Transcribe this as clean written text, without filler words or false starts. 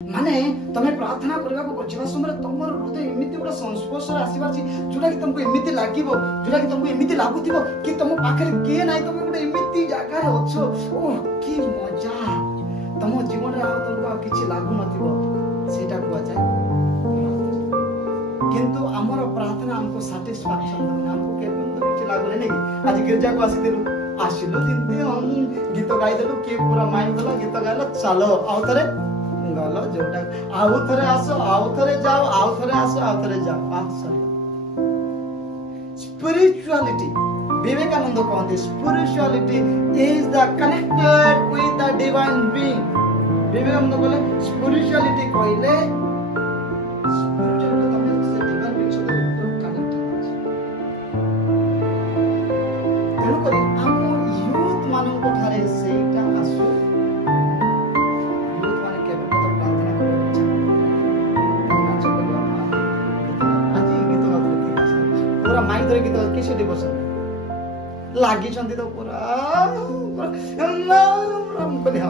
माने तमे प्रार्थना करबा को जिवा समय तमर हृदय एमिति गोटे संस्पर्श आसीबार जोटा कि तुमको एमिति लागिबो जोटा कि तुमको एमिति लागुथिबो कि तुम पाखरे के नाही तुम गोटे एमिति जागा रे अछो ओह की मजा तुम जीवन रे आ तुमको किछि लागु नथिबो सेटा को जाय किंतु हमर प्रार्थना हमको सैटिस्फैक्शन हमको केबे किछि लागले नै आज गिरजा को आसिलो दिनते हम गीत गाई देलु के पूरा माइंड गला गीत गाइला चलो आउतरे गलो जोटा आउथरे आसो आउथरे जाओ आउथरे आसो आउथरे जाओ सॉरी स्पिरिचुअलिटी विवेकानंद कहते spirituality is the connected with the divine being Vivekananda कहले स्पिरिचुअलिटी कहले स्पिरिचुअलिटी तमे से डिवाइन बीइंग सहित कनेक्टेड अछि तेनु करी हम यूथ मानन को थारे सेटा आसु माइंड रे गीत किसे डिवोशन लागी छंती तो पूरा बलिया